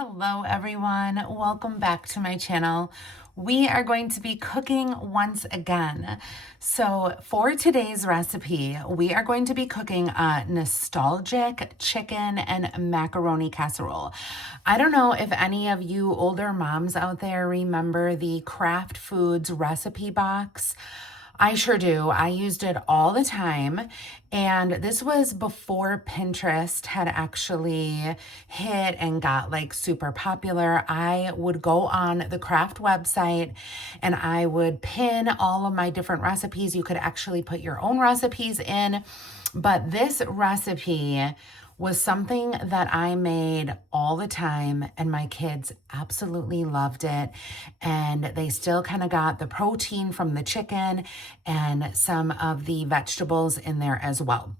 Hello everyone, welcome back to my channel. We are going to be cooking once again. So for today's recipe, we are going to be cooking a nostalgic chicken and macaroni casserole. I don't know if any of you older moms out there remember the Kraft Foods recipe box. I sure do. I used it all the time. And this was before Pinterest had actually hit and got like super popular. I would go on the Kraft website and I would pin all of my different recipes. You could actually put your own recipes in. But this recipe was something that I made all the time, and my kids absolutely loved it. And they still kind of got the protein from the chicken and some of the vegetables in there as well.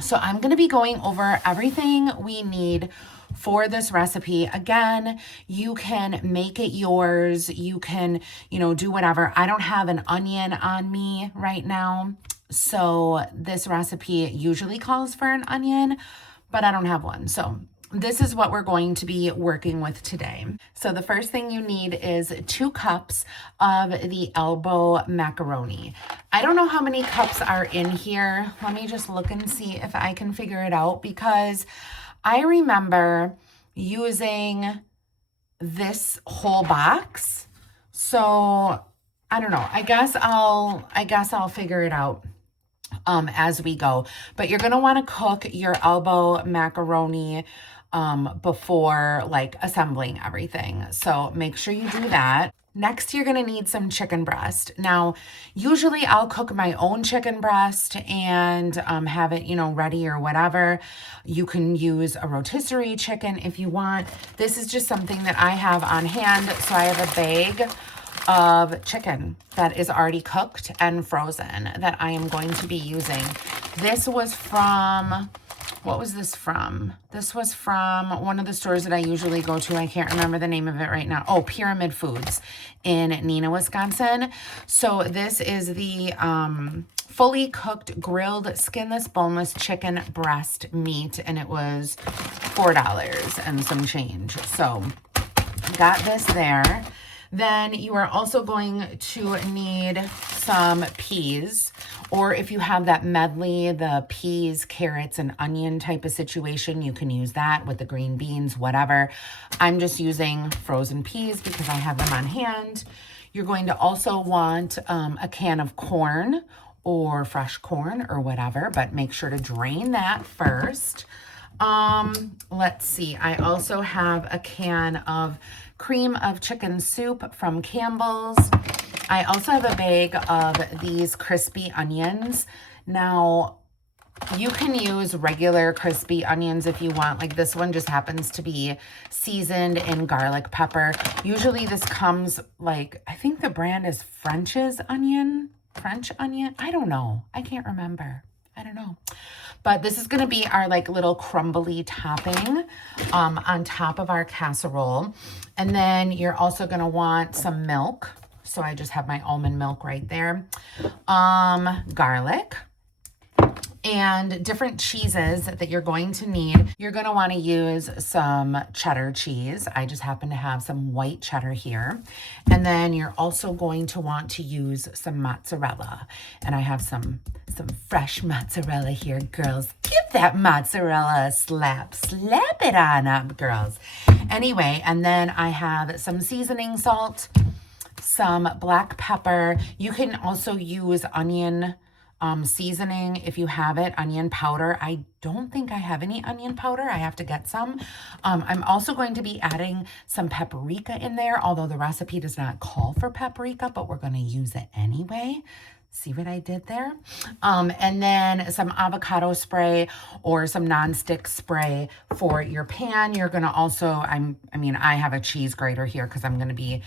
So I'm going to be going over everything we need for this recipe. Again, you can make it yours. You can, do whatever. I don't have an onion on me right now. So this recipe usually calls for an onion, but I don't have one. So this is what we're going to be working with today. So the first thing you need is 2 cups of the elbow macaroni. I don't know how many cups are in here. Let me just look and see if I can figure it out, because I remember using this whole box. So I don't know. I guess I'll figure it out as we go. But you're going to want to cook your elbow macaroni before like assembling everything. So make sure you do that. Next, you're going to need some chicken breast. Now, usually I'll cook my own chicken breast and have it, ready or whatever. You can use a rotisserie chicken if you want. This is just something that I have on hand. So I have a bag of chicken that is already cooked and frozen that I am going to be using. This was from, what was this from? This was from one of the stores that I usually go to. I can't remember the name of it right now. Oh, Pyramid Foods in Neenah, Wisconsin. So this is the fully cooked grilled skinless boneless chicken breast meat, and it was $4 and some change. So got this there. Then you are also going to need some peas, or if you have that medley, the peas, carrots, and onion type of situation, you can use that with the green beans, whatever. I'm just using frozen peas because I have them on hand. You're going to also want a can of corn or fresh corn or whatever, but make sure to drain that first. Let's see. I also have a can of cream of chicken soup from Campbell's. I also have a bag of these crispy onions. Now, you can use regular crispy onions if you want. Like this one just happens to be seasoned in garlic pepper. Usually this comes like, I think the brand is French onion. I don't know. I can't remember. I don't know. But this is going to be our like little crumbly topping on top of our casserole. And then you're also going to want some milk. So I just have my almond milk right there. Garlic. And different cheeses that you're going to need. You're going to want to use some cheddar cheese. I just happen to have some white cheddar here. And then you're also going to want to use some mozzarella. And I have some fresh mozzarella here, girls. Give that mozzarella a slap. Slap it on up, girls. Anyway, and then I have some seasoning salt, some black pepper. You can also use onion seasoning if you have it, onion powder. I don't think I have any onion powder. I have to get some. I'm also going to be adding some paprika in there, although the recipe does not call for paprika, but we're going to use it anyway. See what I did there? And then some avocado spray or some nonstick spray for your pan. You're going to also, I have a cheese grater here because I'm going to be,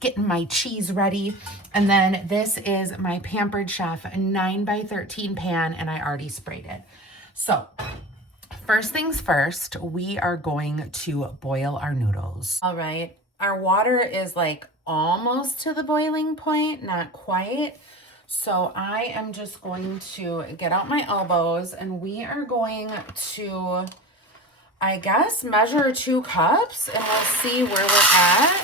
getting my cheese ready. And then this is my Pampered Chef 9x13 pan, and I already sprayed it. So first things first, we are going to boil our noodles. All right. Our water is like almost to the boiling point, not quite. So I am just going to get out my elbows, and we are going to I guess measure 2 cups and we'll see where we're at.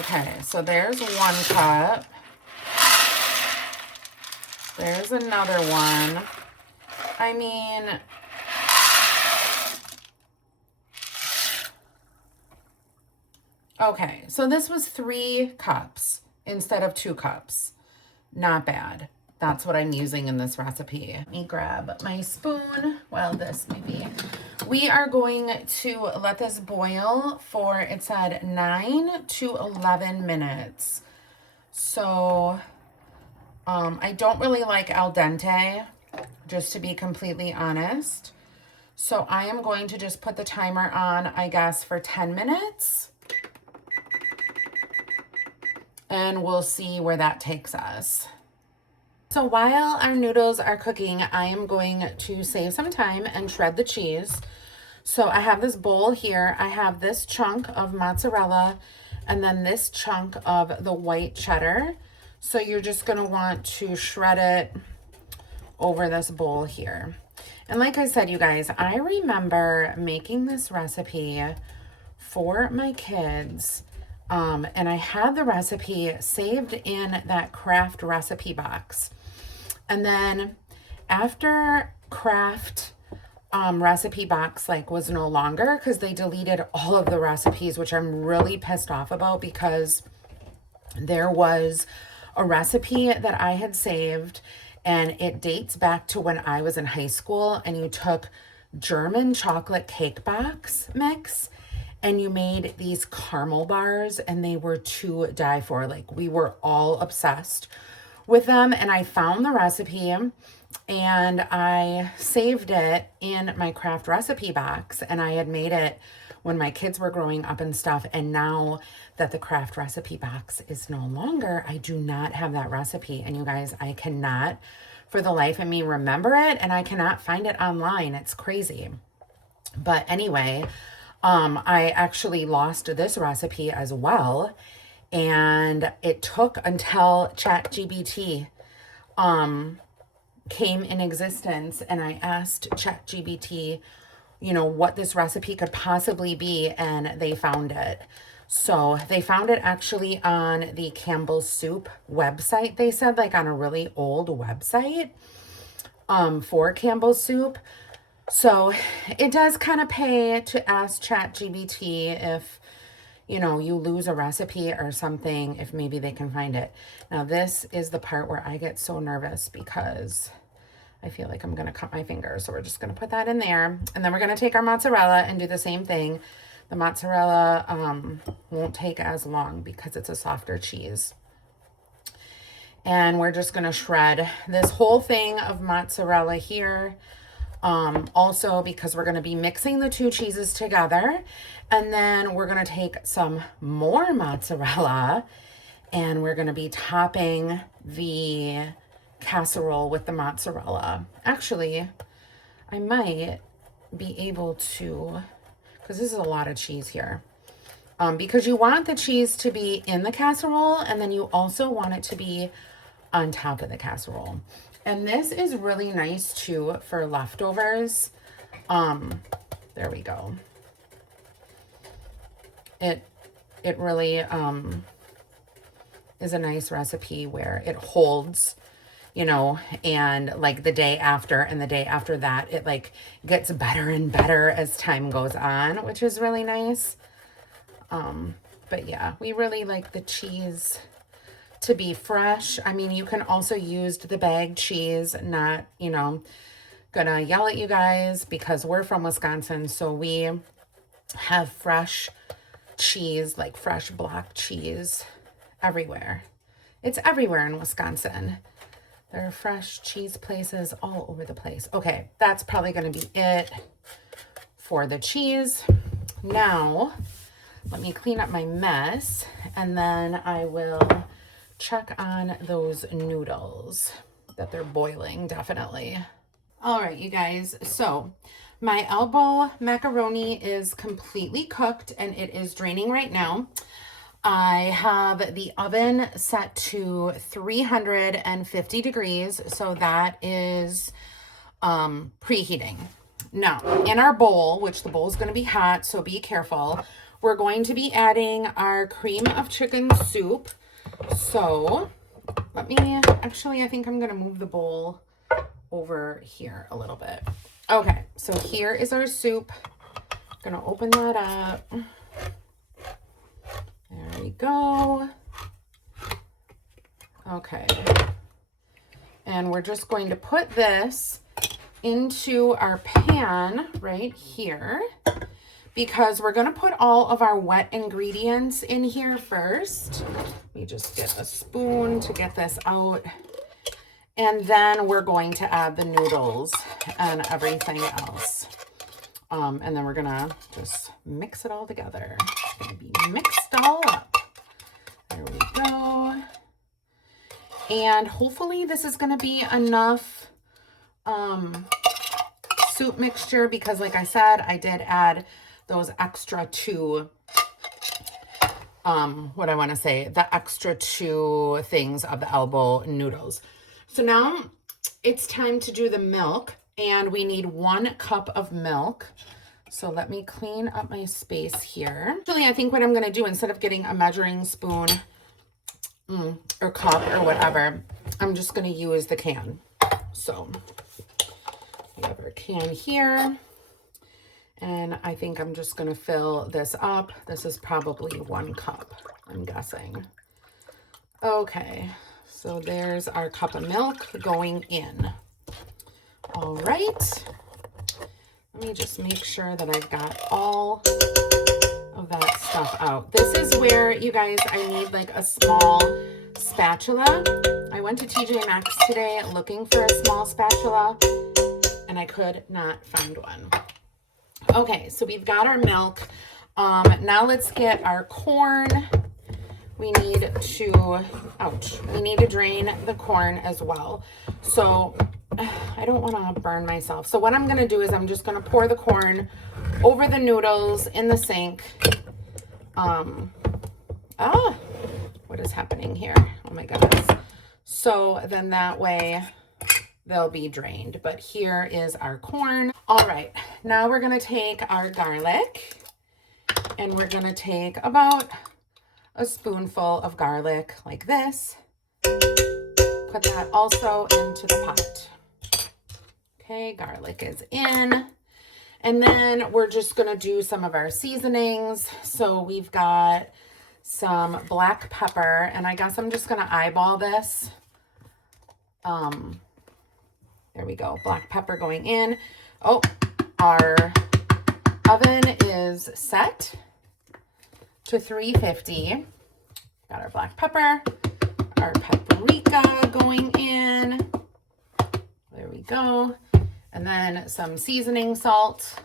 Okay, so there's 1 cup. There's another one. I mean, okay, so this was 3 cups instead of 2 cups. Not bad. That's what I'm using in this recipe. Let me grab my spoon. Well, this maybe. We are going to let this boil for, it said 9 to 11 minutes. So, I don't really like al dente, just to be completely honest. So I am going to just put the timer on, I guess, for 10 minutes. And we'll see where that takes us. So while our noodles are cooking, I am going to save some time and shred the cheese. So I have this bowl here. I have this chunk of mozzarella and then this chunk of the white cheddar. So you're just gonna want to shred it over this bowl here. And like I said, you guys, I remember making this recipe for my kids. And I had the recipe saved in that craft recipe box. And then after craft recipe box was no longer, because they deleted all of the recipes, which I'm really pissed off about, because there was a recipe that I had saved and it dates back to when I was in high school, and you took German chocolate cake box mix and you made these caramel bars, and they were to die for. Like, we were all obsessed with them, and I found the recipe and I saved it in my craft recipe box, and I had made it when my kids were growing up and stuff. And now that the craft recipe box is no longer, I do not have that recipe. And you guys, I cannot for the life of me remember it, and I cannot find it online. It's crazy. But anyway, I actually lost this recipe as well, and it took until ChatGPT came in existence, and I asked ChatGPT, what this recipe could possibly be, and they found it. So they found it actually on the Campbell's Soup website. They said, like, on a really old website for Campbell's Soup. So it does kind of pay to ask ChatGPT if, you lose a recipe or something, if maybe they can find it. Now, this is the part where I get so nervous because I feel like I'm going to cut my finger. So we're just going to put that in there. And then we're going to take our mozzarella and do the same thing. The mozzarella won't take as long because it's a softer cheese. And we're just going to shred this whole thing of mozzarella here. Also, because we're going to be mixing the 2 cheeses together, and then we're going to take some more mozzarella and we're going to be topping the casserole with the mozzarella. Actually, I might be able to, because this is a lot of cheese here, because you want the cheese to be in the casserole, and then you also want it to be on top of the casserole. And this is really nice too for leftovers. There we go. It really is a nice recipe where it holds, and like the day after and the day after that, it like gets better and better as time goes on, which is really nice. But yeah, we really like the cheese to be fresh. I mean, you can also use the bagged cheese. Not, gonna yell at you guys because we're from Wisconsin, so we have fresh cheese, like fresh block cheese everywhere. It's everywhere in Wisconsin. There are fresh cheese places all over the place. Okay, that's probably gonna be it for the cheese. Now, let me clean up my mess, and then I will check on those noodles that they're boiling, definitely. All right, you guys, so my elbow macaroni is completely cooked and it is draining right now. I have the oven set to 350 degrees, so that is preheating. Now, in our bowl, which the bowl is going to be hot, so be careful, we're going to be adding our cream of chicken soup. So let me, actually, I think I'm going to move the bowl over here a little bit. Okay, so here is our soup. I'm going to open that up. There we go. Okay. And we're just going to put this into our pan right here because we're going to put all of our wet ingredients in here first. Let me just get a spoon to get this out. And then we're going to add the noodles and everything else. And then we're going to just mix it all together. It's going to be mixed all up. There we go. And hopefully this is going to be enough soup mixture because like I said, I did add those extra two, the extra two things of the elbow noodles. So now it's time to do the milk and we need 1 cup of milk. So let me clean up my space here. Actually, I think what I'm going to do instead of getting a measuring spoon or cup or whatever, I'm just going to use the can. So we have our can here. And I think I'm just going to fill this up. This is probably 1 cup, I'm guessing. Okay, so there's our cup of milk going in. All right. Let me just make sure that I've got all of that stuff out. This is where, you guys, I need like a small spatula. I went to TJ Maxx today looking for a small spatula and I could not find one. Okay, so we've got our milk. Now let's get our corn. We need to drain the corn as well. So I don't want to burn myself. So what I'm going to do is I'm just going to pour the corn over the noodles in the sink. What is happening here? Oh my goodness. So then that way they'll be drained. But here is our corn. All right, now we're going to take our garlic and we're going to take about a spoonful of garlic like this. Put that also into the pot. Okay, garlic is in. And then we're just going to do some of our seasonings. So we've got some black pepper, and I guess I'm just going to eyeball this. There we go. Black pepper going in. Oh, our oven is set to 350. Got our black pepper, our paprika going in. There we go. And then some seasoning salt.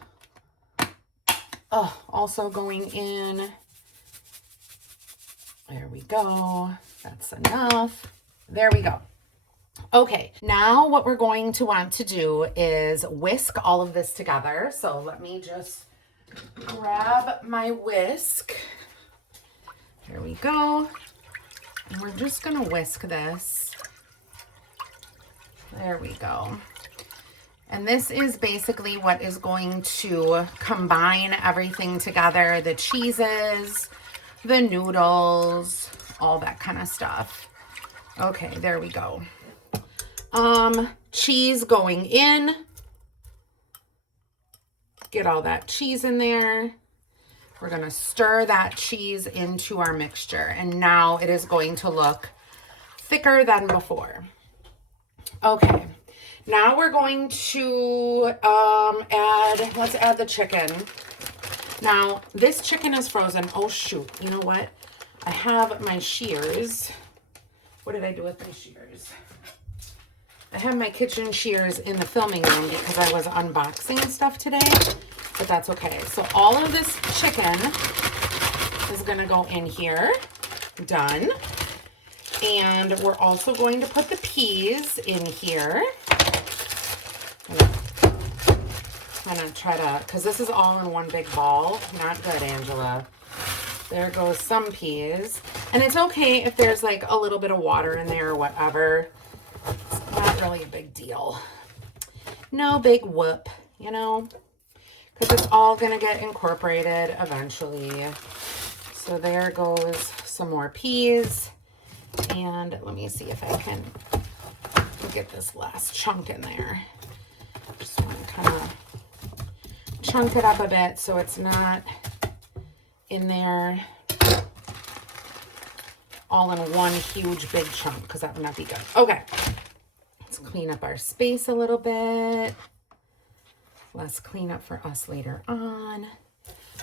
Oh, also going in. There we go. That's enough. There we go. Okay, now what we're going to want to do is whisk all of this together. So let me just grab my whisk. Here we go. And we're just going to whisk this. There we go. And this is basically what is going to combine everything together. The cheeses, the noodles, all that kind of stuff. Okay, there we go. Cheese going in. Get all that cheese in there. We're going to stir that cheese into our mixture. And now it is going to look thicker than before. Okay. Now we're going to let's add the chicken. Now, this chicken is frozen. Oh, shoot. You know what? I have my shears. What did I do with my shears? I have my kitchen shears in the filming room because I was unboxing stuff today, but that's okay. So all of this chicken is going to go in here. Done. And we're also going to put the peas in here. I'm going to try to, because this is all in one big ball. Not good, Angela. There goes some peas. And it's okay if there's like a little bit of water in there or whatever. It's not really a big deal. No big whoop, you know, because it's all going to get incorporated eventually. So there goes some more peas. And let me see if I can get this last chunk in there. Just want to kind of chunk it up a bit so it's not in there all in one huge big chunk, because that would not be good. Okay, let's clean up our space a little bit. Less cleanup for us later on.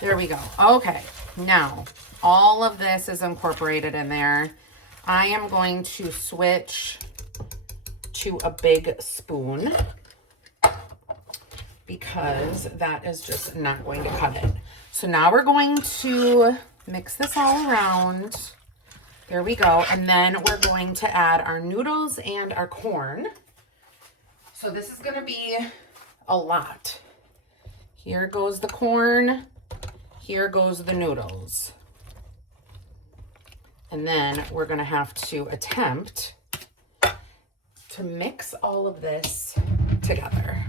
There we go. Okay, now all of this is incorporated in there. I am going to switch to a big spoon because that is just not going to cut it. So now we're going to mix this all around. There we go. And then we're going to add our noodles and our corn. So this is going to be a lot. Here goes the corn. Here goes the noodles. And then we're going to have to attempt to mix all of this together.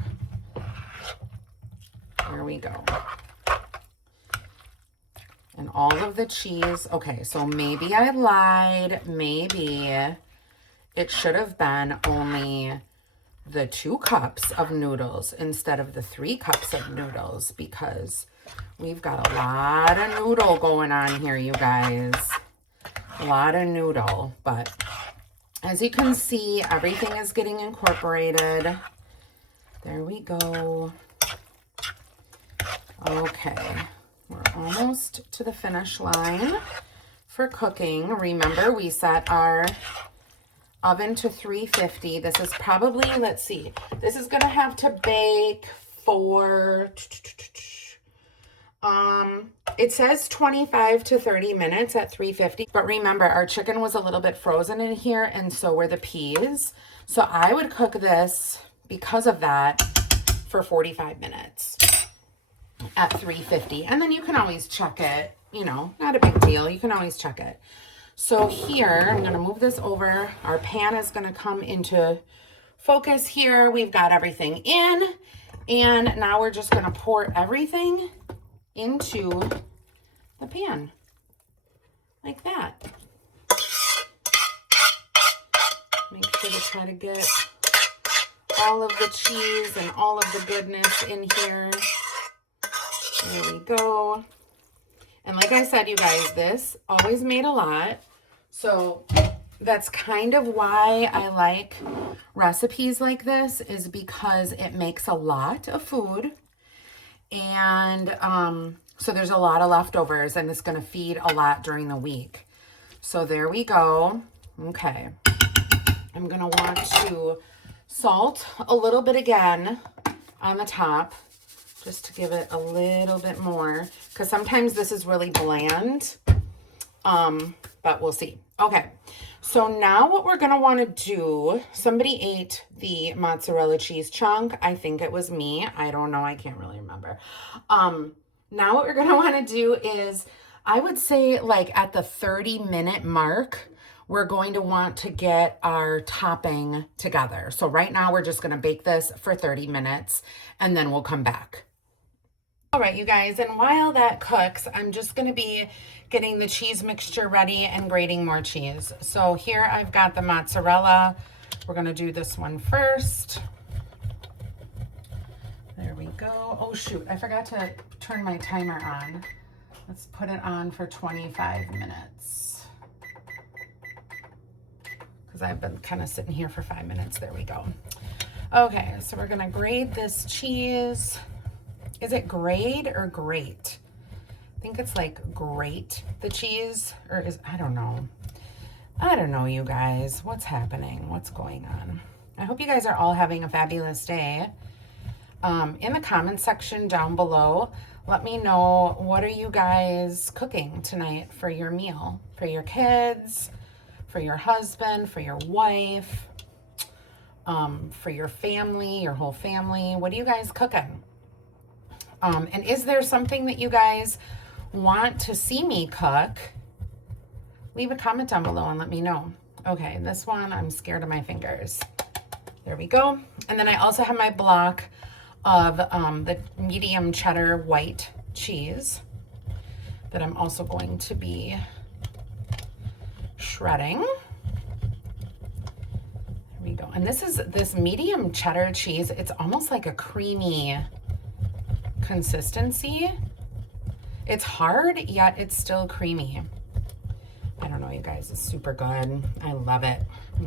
There we go. And all of the cheese. Okay, so maybe I lied. Maybe it should have been only the 2 cups of noodles instead of the 3 cups of noodles, because we've got a lot of noodle going on here, you guys. A lot of noodle, but as you can see, everything is getting incorporated. There we go. Okay, we're almost to the finish line for cooking. Remember, we set our oven to 350. This is probably, let's see, this is gonna have to bake for, it says 25 to 30 minutes at 350. But remember, our chicken was a little bit frozen in here, and so were the peas. So I would cook this, because of that, for 45 minutes at 350. And then you can always check it, you know, not a big deal. You can always check it. So here, I'm going to move this over. Our pan is going to come into focus here. We've got everything in. And now we're just going to pour everything into the pan. Like that. Make sure to try to get all of the cheese and all of the goodness in here. There we go. And like I said, you guys, this always made a lot. So that's kind of why I like recipes like this, is because it makes a lot of food. And so there's a lot of leftovers, and it's going to feed a lot during the week. So there we go. Okay. I'm going to want to salt a little bit again on the top, just to give it a little bit more, because sometimes this is really bland, but we'll see. Okay, so now what we're gonna wanna do, somebody ate the mozzarella cheese chunk. I think it was me. I don't know, I can't really remember. Now what we're gonna wanna do is, I would say like at the 30-minute mark, we're going to want to get our topping together. So right now we're just gonna bake this for 30 minutes and then we'll come back. All right, you guys, and while that cooks, I'm just going to be getting the cheese mixture ready and grating more cheese. So here I've got the mozzarella. We're going to do this one first. There we go. Oh, shoot, I forgot to turn my timer on. Let's put it on for 25 minutes. Because I've been kind of sitting here for 5 minutes. There we go. Okay, so we're going to grate this cheese. Is it grade or grate? I think it's like grate the cheese, or is, I don't know. I don't know, you guys. What's happening? What's going on? I hope you guys are all having a fabulous day. In the comment section down below, let me know, what are you guys cooking tonight for your meal? For your kids, for your husband, for your wife, for your family, your whole family. What are you guys cooking? And is there something that you guys want to see me cook? Leave a comment down below and let me know. Okay, this one, I'm scared of my fingers. There we go. And then I also have my block of the medium cheddar white cheese that I'm also going to be shredding. There we go. And this medium cheddar cheese, it's almost like a creamy consistency. It's hard, yet it's still creamy. I don't know, you guys, it's super good. I love it.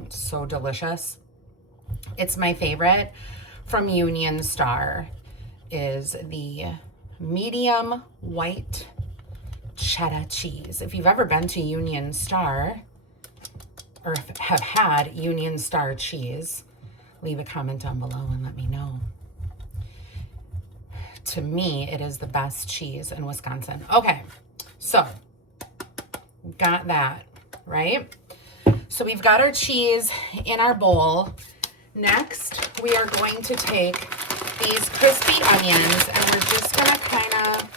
It's so delicious. It's my favorite from Union Star is the medium white cheddar cheese. If you've ever been to Union Star or have had Union Star cheese, leave a comment down below and let me know. To me, it is the best cheese in Wisconsin. Okay, so got that, right? So we've got our cheese in our bowl. Next, we are going to take these crispy onions and we're just gonna kind of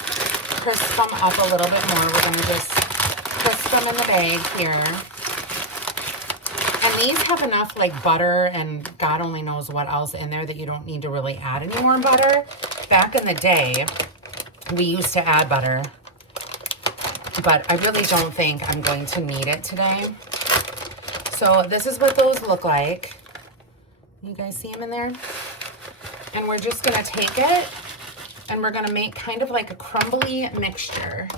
crisp them up a little bit more. We're gonna just crisp them in the bag here. And these have enough like butter and God only knows what else in there that you don't need to really add any more butter. Back in the day, we used to add butter, but I really don't think I'm going to need it today. So this is what those look like. You guys see them in there? And we're just gonna take it and we're gonna make kind of like a crumbly mixture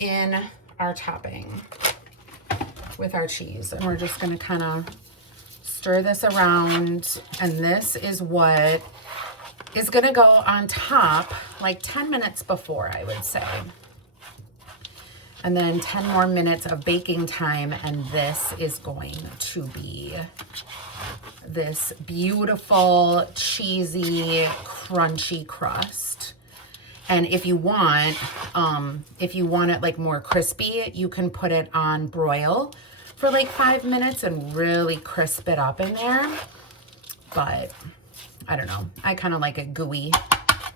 in our topping with our cheese. And we're just gonna kind of stir this around. And this is what is gonna go on top like 10 minutes before, I would say. And then 10 more minutes of baking time, and this is going to be this beautiful, cheesy, crunchy crust. And if you want it like more crispy, you can put it on broil for like 5 minutes and really crisp it up in there. But I don't know, I kind of like it gooey,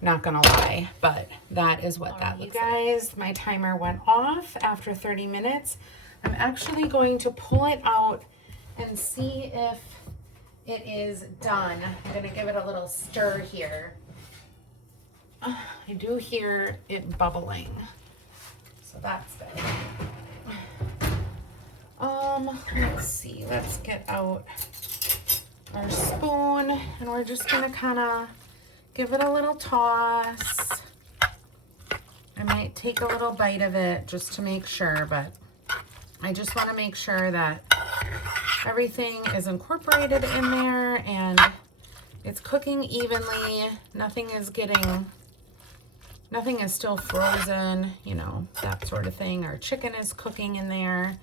not gonna lie, but that is what that looks like. You guys, my timer went off after 30 minutes. I'm actually going to pull it out and see if it is done. I'm gonna give it a little stir here. I do hear it bubbling, so that's good. Let's see, let's get out our spoon and we're just gonna kind of give it a little toss. I might take a little bite of it just to make sure, but I just want to make sure that everything is incorporated in there and it's cooking evenly. Nothing is still frozen, you know, that sort of thing. Our chicken is cooking in there,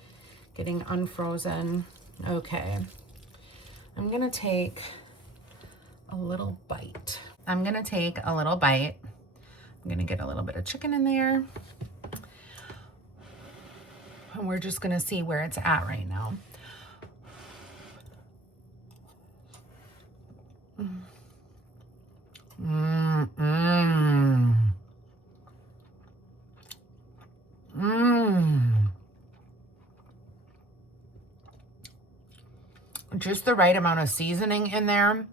getting unfrozen. Okay, I'm gonna take a little bite. I'm gonna take a little bite. I'm gonna get a little bit of chicken in there. And we're just gonna see where it's at right now. Just the right amount of seasoning in there.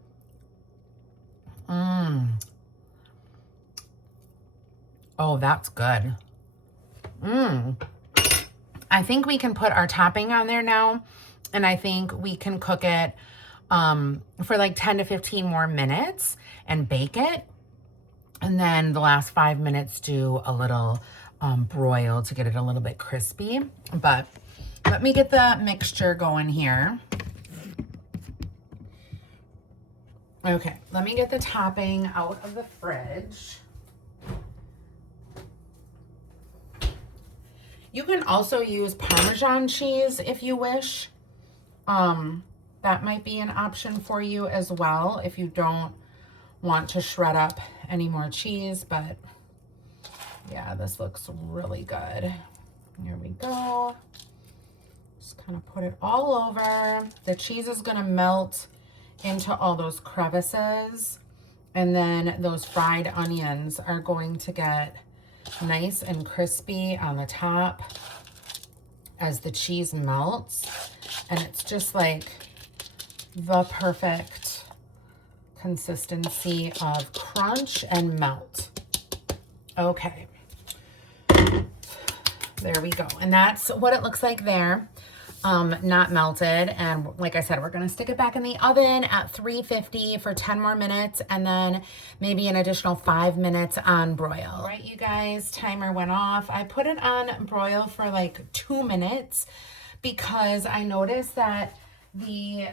Oh, that's good. I think we can put our topping on there now, and I think we can cook it for like 10 to 15 more minutes and bake it. And then the last 5 minutes do a little broil to get it a little bit crispy. But let me get the mixture going here. Okay, let me get the topping out of the fridge. You can also use Parmesan cheese if you wish. That might be an option for you as well if you don't want to shred up any more cheese, but yeah, this looks really good. Here we go. Just kind of put it all over. The cheese is gonna melt into all those crevices, and then those fried onions are going to get nice and crispy on the top as the cheese melts. And it's just like the perfect consistency of crunch and melt. Okay. There we go. And that's what it looks like there. Not melted. And like I said, we're going to stick it back in the oven at 350 for 10 more minutes, and then maybe an additional 5 minutes on broil. All right, you guys, timer went off. I put it on broil for like 2 minutes because I noticed that the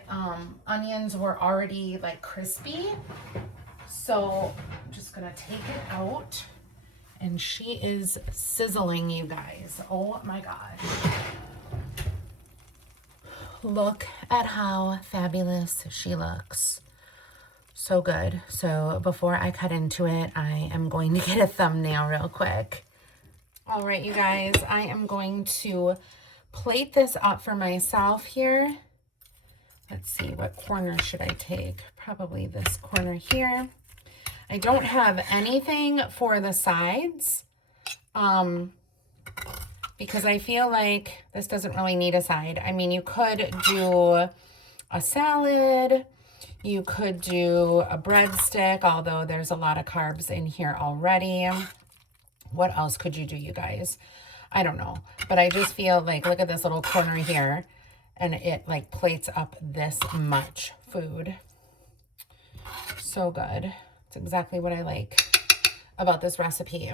onions were already like crispy. So I'm just going to take it out, and she is sizzling, you guys. Oh my gosh. Look at how fabulous she looks. So good. So before I cut into it, I am going to get a thumbnail real quick. All right, you guys, I am going to plate this up for myself here. Let's see, what corner should I take? Probably this corner here. I don't have anything for the sides. Because I feel like this doesn't really need a side. I mean, you could do a salad, you could do a breadstick, although there's a lot of carbs in here already. What else could you do, you guys? I don't know. But I just feel like, look at this little corner here, and it like plates up this much food. So good. It's exactly what I like about this recipe.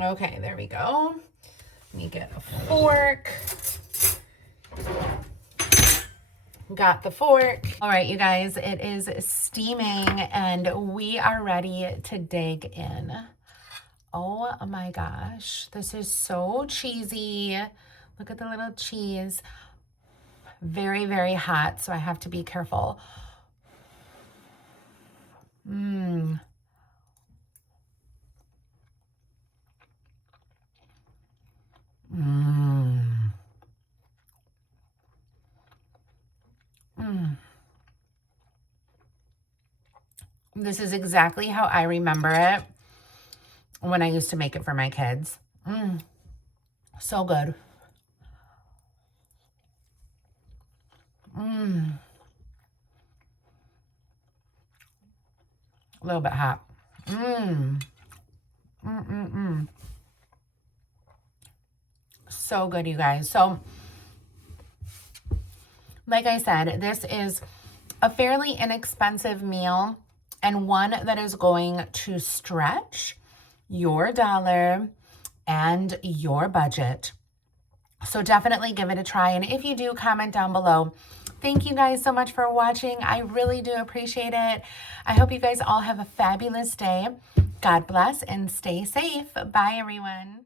Okay, there we go. Let me get a fork. Got the fork. All right, you guys, it is steaming and we are ready to dig in. Oh my gosh, this is so cheesy. Look at the little cheese. Very, very hot, so I have to be careful. Mmm. Mmm. Mmm. This is exactly how I remember it when I used to make it for my kids. Mmm. So good. Mmm. A little bit hot. Mmm. Mmm. So good, you guys. So, like I said, this is a fairly inexpensive meal and one that is going to stretch your dollar and your budget. So definitely give it a try. And if you do, comment down below. Thank you guys so much for watching. I really do appreciate it. I hope you guys all have a fabulous day. God bless and stay safe. Bye, everyone.